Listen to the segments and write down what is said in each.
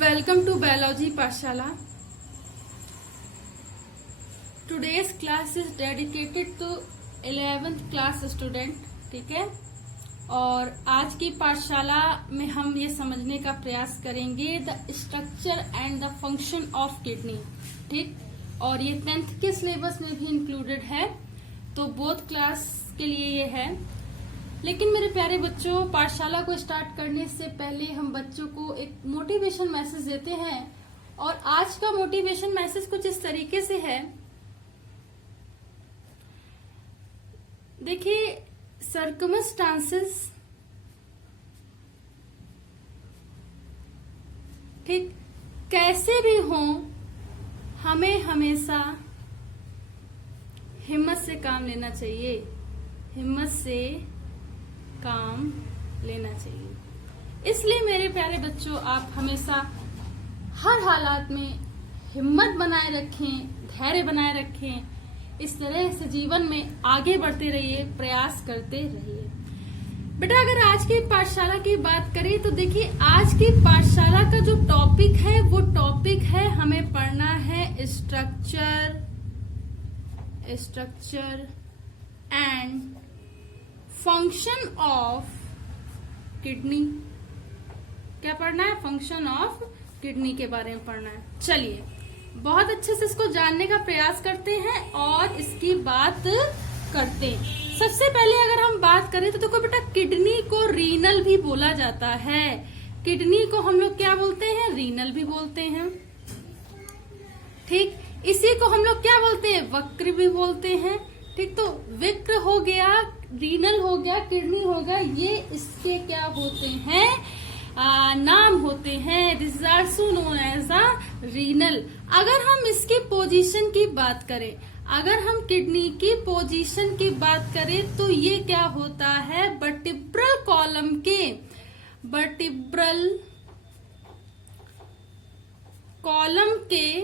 Welcome to Biology Pathshala. Today's class is dedicated to 11th class student. ठीक है, और आज की पाठशाला में हम ये समझने का प्रयास करेंगे the structure and the function of kidney. ठीक, और ये 10th के सिलेबस में भी इंक्लूडेड है, तो बोथ क्लास के लिए ये है. लेकिन मेरे प्यारे बच्चों, पाठशाला को स्टार्ट करने से पहले हम बच्चों को एक मोटिवेशन मैसेज देते हैं. और आज का मोटिवेशन मैसेज कुछ इस तरीके से है. देखिए, सर्कमस्टांसेस, ठीक, कैसे भी हों, हमें हमेशा हिम्मत से काम लेना चाहिए. हिम्मत से काम लेना चाहिए. इसलिए मेरे प्यारे बच्चों, आप हमेशा हर हालात में हिम्मत बनाए रखें, धैर्य बनाए रखें. इस तरह से जीवन में आगे बढ़ते रहिए, प्रयास करते रहिए. बेटा, अगर आज की पाठशाला की बात करें तो देखिए, आज की पाठशाला का जो टॉपिक है वो टॉपिक है, हमें पढ़ना है structure and function of kidney. क्या पढ़ना है? फंक्शन ऑफ किडनी के बारे में पढ़ना है. चलिए, बहुत अच्छे से इसको जानने का प्रयास करते हैं और इसकी बात करते हैं. सबसे पहले अगर हम बात करें तो देखो बेटा, किडनी को रीनल भी बोला जाता है. किडनी को हम लोग क्या बोलते हैं? रीनल भी बोलते हैं. ठीक, इसी को हम लोग क्या बोलते हैं? वक्र भी बोलते हैं. ठीक, तो विक्र हो गया, रीनल हो गया, किडनी हो गया, ये इसके क्या होते हैं? नाम होते हैं. This are also known as a renal. अगर हम इसकी पोजीशन की बात करें, अगर हम किडनी की पोजीशन की बात करें तो ये क्या होता है? वर्टिब्रल कॉलम के, वर्टिब्रल कॉलम के,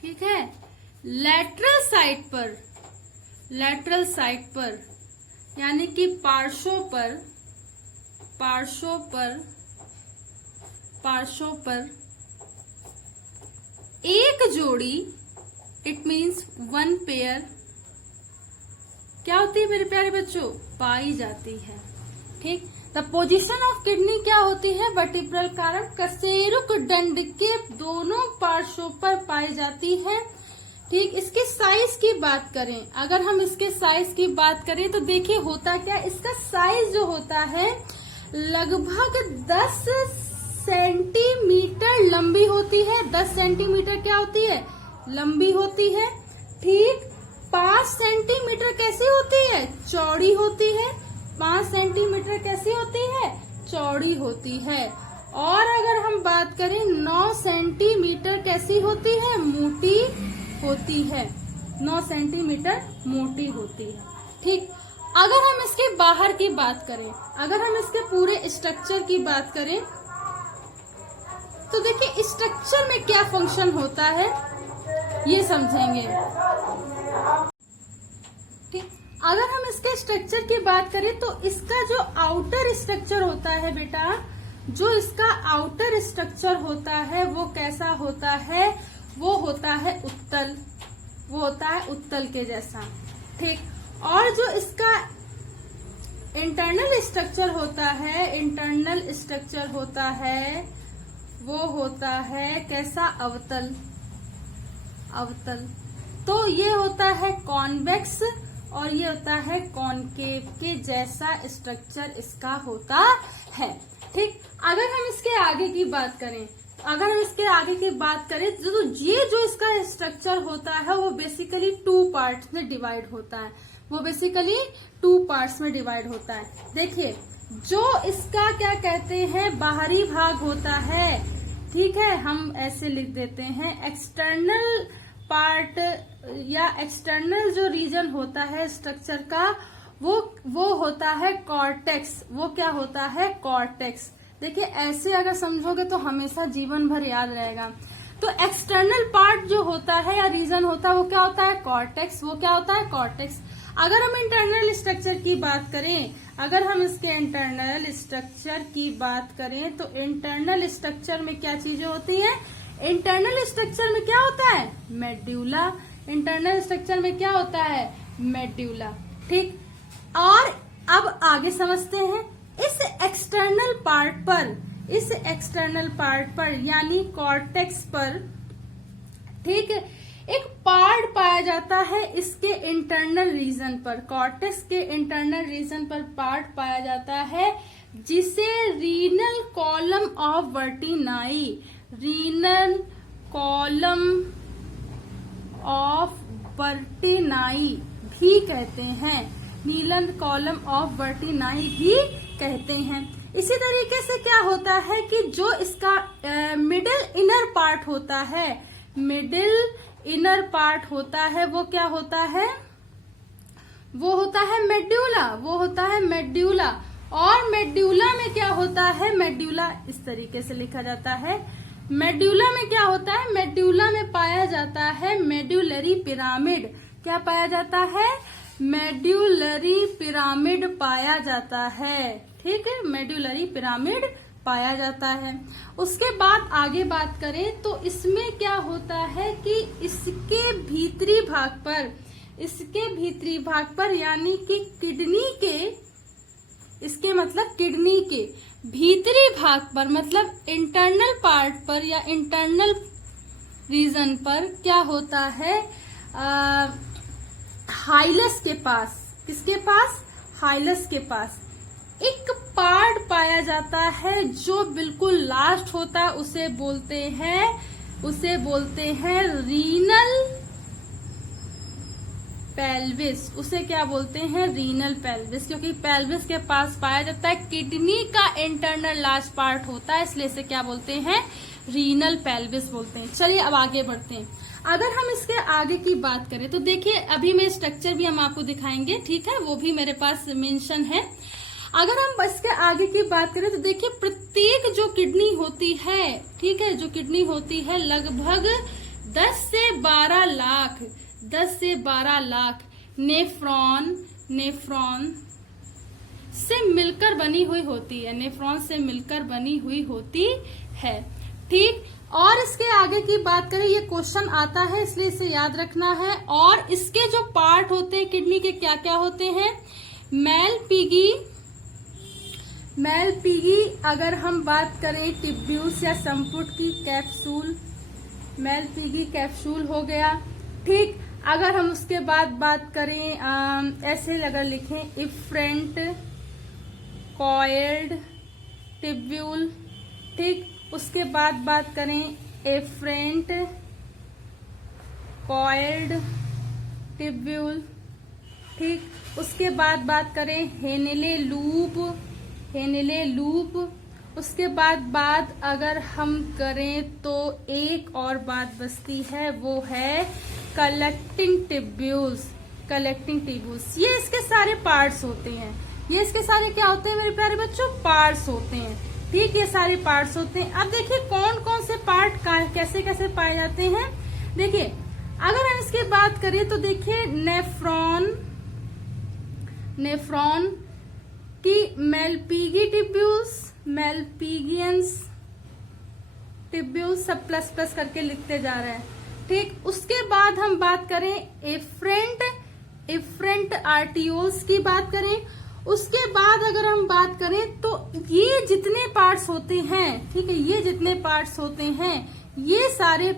ठीक है, लेटरल साइड पर यानी कि पार्श्वों पर एक जोड़ी, इट मीन्स वन पेयर, क्या होती है मेरे प्यारे बच्चों? पाई जाती है. ठीक, द पोजीशन ऑफ किडनी क्या होती है? वर्टिब्रल कॉलम कशेरुक दंड के दोनों पार्श्वों पर पाई जाती है. ठीक, इसके साइज की बात करें, अगर हम इसके साइज की बात करें तो देखिए होता क्या, इसका साइज जो होता है लगभग 10 सेंटीमीटर लंबी होती है. 10 सेंटीमीटर क्या होती है? लंबी होती है. ठीक, 5 सेंटीमीटर कैसी होती है? चौड़ी होती है. 5 सेंटीमीटर कैसी होती है? चौड़ी होती है. और अगर हम बात करें 9 सेंटीमीटर कैसी होती है? मोटी होती है. 9 सेंटीमीटर मोटी होती है. ठीक, अगर हम इसके बाहर की बात करें, अगर हम इसके पूरे स्ट्रक्चर की बात करें तो देखिए स्ट्रक्चर में क्या फंक्शन होता है ये समझेंगे. ठीक, अगर हम इसके स्ट्रक्चर की बात करें तो इसका जो आउटर स्ट्रक्चर होता है बेटा, जो इसका आउटर स्ट्रक्चर होता है वो कैसा होता है? वो होता है उत्तल, वो होता है उत्तल के जैसा. ठीक, और जो इसका इंटरनल स्ट्रक्चर होता है, वो होता है कैसा? अवतल. तो ये होता है कॉन्वेक्स और ये होता है कॉनकेव के जैसा स्ट्रक्चर इसका होता है. ठीक, अगर हम इसके आगे की बात करें तो ये जो इसका स्ट्रक्चर होता है वो बेसिकली 2 पार्ट्स में डिवाइड होता है. देखिए, जो इसका क्या कहते हैं? बाहरी भाग होता है. ठीक है, हम ऐसे लिख देते हैं एक्सटर्नल पार्ट या एक्सटर्नल जो रीजन होता है स्ट्रक्चर का वो होता है कॉर्टेक्स. वो क्या होता है? कॉर्टेक्स. देखिए, ऐसे अगर समझोगे तो हमेशा जीवन भर याद रहेगा. तो एक्सटर्नल पार्ट जो होता है या रीजन होता है वो क्या होता है? कॉर्टेक्स. वो क्या होता है? कॉर्टेक्स. अगर हम इंटरनल स्ट्रक्चर की बात करें, अगर हम इसके इंटरनल स्ट्रक्चर की बात करें तो इंटरनल स्ट्रक्चर में क्या चीजें होती हैं? इंटरनल स्ट्रक्चर में क्या होता है? मेड्यूला। इंटरनल स्ट्रक्चर में क्या होता है? मेड्यूला। ठीक, और अब आगे समझते हैं। इस एक्सटर्नल पार्ट पर यानी कॉर्टेक्स पर, ठीक, एक पार्ट पाया जाता है इसके इंटरनल रीजन पर। कॉर्टेक्स के इंटरनल रीजन पर पार्ट पाया जाता है जिसे renal column of Bertini, renal column of Bertini भी कहते हैं। रीनल कॉलम ऑफ वर्टिनाई भी कहते हैं। इसी तरीके से क्या होता है कि जो इसका मिडिल इनर पार्ट होता है, मिडिल इनर पार्ट होता है, वो क्या होता है? वो होता है मेड्यूला। वो होता है मेड्यूला। और मेड्यूला में क्या होता है? मेड्यूला इस तरीके से लिखा जाता है। मेड्यूला में क्या होता है? मेड्यूला में पाया जाता है मेड्यूलरी पिरामिड। क्या पाया जाता है? मेड्यूलरी पिरामिड पाया जाता है। ठीक है, मेड्यूलरी पिरामिड पाया जाता है। उसके बाद आगे बात करें तो इसमें क्या होता है कि इसके भीतरी भाग पर यानी कि किडनी के, इसके मतलब किडनी के भीतरी भाग पर, मतलब इंटरनल पार्ट पर या इंटरनल रीजन पर क्या होता है? हाइलस के पास, किसके पास? हाइलस के पास एक पार्ट पाया जाता है जो बिल्कुल लास्ट होता है, उसे बोलते हैं रीनल पेल्विस। उसे क्या बोलते हैं? Renal pelvis. क्योंकि पेल्विस के पास पाया जाता है, किडनी का इंटरनल लास्ट पार्ट होता है, इसलिए इसे क्या बोलते हैं? रीनल पेल्विस बोलते हैं। चलिए अब आगे बढ़ते हैं। अगर हम इसके आगे की बात करें तो देखिए, अभी मैं स्ट्रक्चर भी हम आपको दिखाएंगे, ठीक है, वो भी मेरे पास मेंशन है। अगर हम इसके आगे की बात करें तो देखिए, प्रत्येक जो किडनी होती है, ठीक है, जो किडनी होती है लगभग 10 से 12 लाख नेफ्रॉन से मिलकर बनी हुई होती है। नेफ्रॉन से मिलकर बनी हुई होती है। ठीक, और इसके आगे की बात करें, ये क्वेश्चन आता है इसलिए इसे याद रखना है। और इसके जो पार्ट होते हैं किडनी के, क्या क्या होते हैं? मेलपीगी, अगर हम बात करें टिब्यूल्स या संपुट की, कैप्सूल, मेलपीगी कैप्सूल हो गया। ठीक, अगर हम उसके बाद बात करें ऐसे अगर लिखें इफ्रेंट कॉइल्ड टिब्यूल। ठीक, उसके बाद बात करें एफ्रेंट कॉइल्ड टिब्यूल। ठीक, उसके बाद बात करें हेनेले लूप। उसके बाद अगर हम करें तो एक और बात बचती है, वो है कलेक्टिंग टिब्यूल्स। ये इसके सारे पार्ट्स होते हैं। ये इसके सारे क्या होते हैं मेरे प्यारे बच्चों? पार्ट्स होते हैं। ठीक, ये सारे पार्ट्स होते हैं। अब देखिए कौन कौन से पार्ट कैसे कैसे पाए जाते हैं। देखिए, अगर हम इसकी बात करें तो देखिए, नेफ्रॉन की मेलपीगी मेलपीगियंस टिब्यूल्स, सब प्लस प्लस करके लिखते जा रहे हैं। ठीक, उसके बाद हम बात करें एफ्रेंट आर्टियोल्स की बात करें। उसके बाद अगर हम बात करें तो ये जितने पार्ट्स होते हैं, ठीक है, ये जितने पार्ट्स होते हैं, ये सारे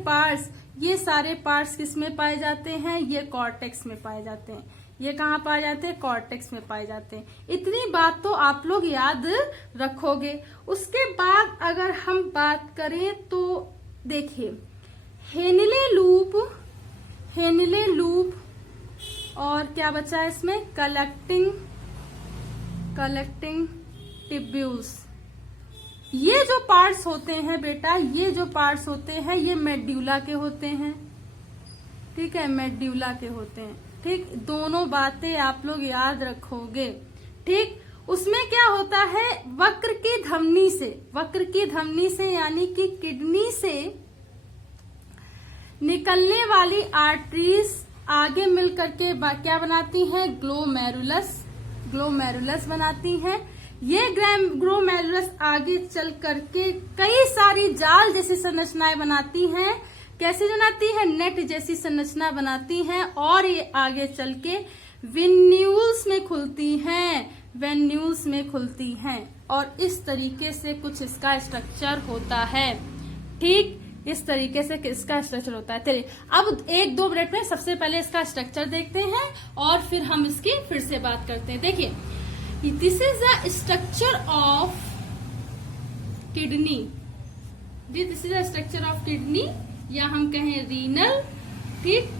पार्ट्स किस में पाए जाते हैं? ये कॉर्टेक्स में पाए जाते हैं। ये कहाँ पाए जाते हैं? कॉर्टेक्स में पाए जाते हैं। इतनी बात तो आप लोग याद रखोगे। उसके बाद अगर हम बात करें तो देखिए, हेनिले लूप और क्या बचा है इसमें? Collecting tubules. ये जो पार्ट्स होते हैं बेटा, ये जो पार्ट्स होते हैं, ये मेड्यूला के होते हैं। ठीक है, मेड्यूला के होते हैं। ठीक, दोनों बातें आप लोग याद रखोगे। ठीक, उसमें क्या होता है? वक्र की धमनी से यानी कि किडनी से निकलने वाली आर्टरीज आगे मिल करके क्या बनाती हैं, ग्लोमेरुलस बनाती हैं। ये ग्लोमेरुलस आगे चल करके कई सारी जाल जैसी संरचनाएं बनाती हैं। कैसी बनाती है, नेट जैसी संरचना बनाती हैं, और ये आगे चल के वेन्यूल्स में खुलती हैं, और इस तरीके से कुछ इसका स्ट्रक्चर होता है। ठीक, इस तरीके से इसका स्ट्रक्चर होता है। चलिए अब 1-2 मिनट में सबसे पहले इसका स्ट्रक्चर देखते हैं और फिर हम इसकी फिर से बात करते हैं। देखिए, this is the structure of kidney, this is the structure of kidney, या हम कहें रीनल। ठीक,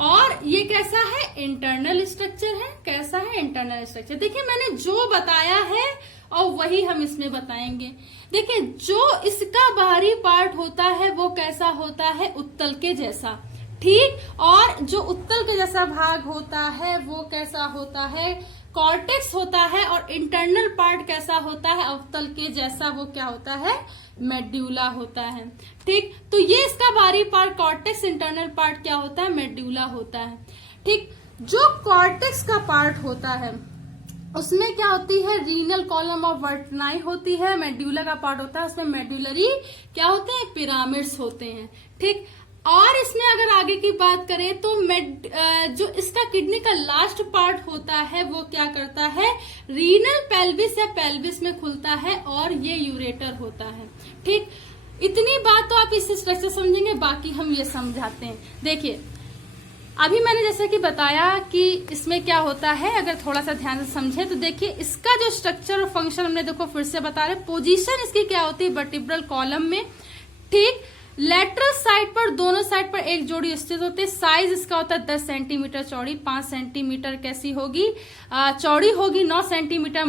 और ये कैसा है, इंटरनल स्ट्रक्चर है। कैसा है, इंटरनल स्ट्रक्चर। देखिए मैंने जो बताया है और वही हम इसमें बताएंगे। देखिए, जो इसका बाहरी पार्ट होता है वो कैसा होता है, उत्तल के जैसा। ठीक, और जो उत्तल के जैसा भाग होता है वो कैसा होता है, कॉर्टेक्स होता है। और इंटरनल पार्ट कैसा होता है, उत्तल के जैसा, वो क्या होता है, मेड्यूला होता है। ठीक, तो ये इसका बाहरी पार्ट कॉर्टेक्स, इंटरनल पार्ट क्या होता है, मेड्यूला होता है। ठीक, जो कॉर्टेक्स का पार्ट होता है उसमें क्या होती है, रीनल कॉलम ऑफ वर्टनाई होती है। मेड्यूला का पार्ट होता है उसमें मेड्यूलरी क्या होते हैं, पिरामिड्स होते हैं। ठीक, और इसमें अगर आगे की बात करें तो जो इसका किडनी का लास्ट पार्ट होता है वो क्या करता है, रीनल पेल्विस या पेल्विस में खुलता है, और ये यूरेटर होता है। ठीक, इतनी बात तो आप इस स्ट्रक्चर समझेंगे, बाकी हम ये समझाते हैं। देखिए, अभी मैंने जैसे कि बताया कि इसमें क्या होता है, अगर थोड़ा सा ध्यान से समझे तो देखिए इसका जो स्ट्रक्चर और फंक्शन हमने देखो फिर से बता रहे। पोजीशन इसकी क्या होती है, वर्टिब्रल कॉलम में। ठीक, लेटरल साइड पर, दोनों साइड पर एक जोड़ी स्थित होते हैं। साइज इसका होता है 10 सेंटीमीटर चौड़ी, 5 सेंटीमीटर कैसी होगी, चौड़ी होगी, 9 सेंटीमीटर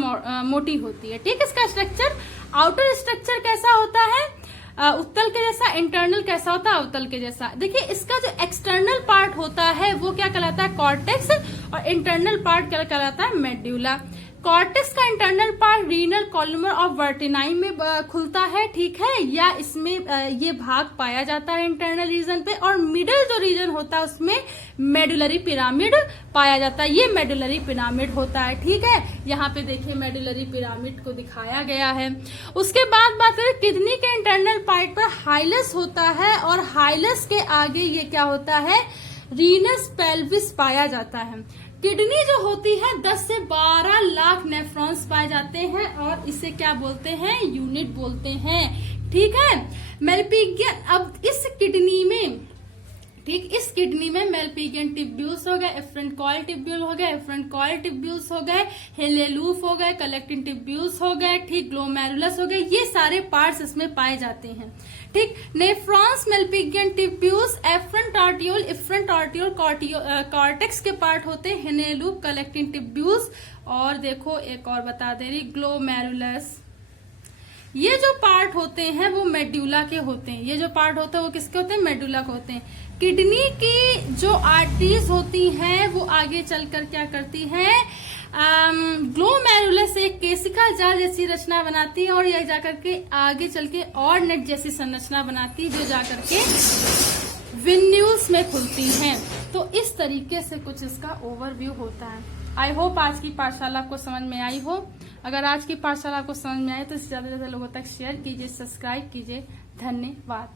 मोटी होती है। ठीक, इसका स्ट्रक्चर, आउटर स्ट्रक्चर कैसा होता है, उत्तल के जैसा। इंटरनल कैसा होता है, उत्तल के जैसा। देखिए, इसका जो एक्सटर्नल पार्ट होता है वो क्या कहलाता है, कॉर्टेक्स, और इंटरनल पार्ट क्या कहलाता है, मेड्यूला। कॉर्टेक्स का internal part renal column of Bertini में खुलता है। ठीक है, या इसमें ये भाग पाया जाता है इंटरनल रीजन पे, और मिडल जो रीजन होता है उसमें मेडुलरी पिरामिड पाया जाता है। ये मेडुलरी पिरामिड होता है। ठीक है, यहाँ पे देखिए मेडुलरी पिरामिड को दिखाया गया है। उसके बाद बात करें किडनी के इंटरनल पार्ट पर हाइलस होता है, और हाइलस के आगे ये क्या होता है, रीनस पेल्विस पाया जाता है। किडनी जो होती है 10 से 12 लाख नेफ्रॉन्स पाए जाते हैं, और इसे क्या बोलते हैं, यूनिट बोलते हैं। ठीक है, मेलपिगियन, अब इस किडनी में, ठीक, इस किडनी में मेलपिगियन टिब्यूल्स हो गए, एफरेंट कॉइल टिब्यूल हो गए, एफरेंट कॉइल टिब्यूल्स हो गए, हेलेलूफ हो गए, कलेक्टिंग टिब्यूल्स हो गए, ठीक, ग्लोमेरुलस हो गए, ये सारे पार्ट्स इसमें पाए जाते हैं। ठीक, nephrons, Malpighian tubules, afferent arteriole, efferent arteriole, cortex के पार्ट होते हैं, हेलेलूफ, कलेक्टिंग टिब्यूल्स, और देखो एक और बता दे रही, ग्लोमेरुलस। ये जो पार्ट होते हैं वो मेड्यूला के होते हैं। ये जो पार्ट होते हैं वो किसके होते हैं, मेड्यूला के होते हैं। किडनी की जो आर्टरीज होती हैं वो आगे चलकर क्या करती हैं, ग्लोमेरुलस एक केशिका जाल जैसी रचना बनाती है, और यह जाकर के आगे चल के और नेट जैसी संरचना बनाती है, जो जाकर के वेन्यूल्स में खुलती हैं। तो इस तरीके से कुछ इसका ओवरव्यू होता है। आई होप आज की पाठशाला आपको समझ में आई हो। अगर आज की पाठशाला आपको समझ में आए तो ज्यादा से ज्यादा लोगों तक शेयर कीजिए, सब्सक्राइब कीजिए। धन्यवाद।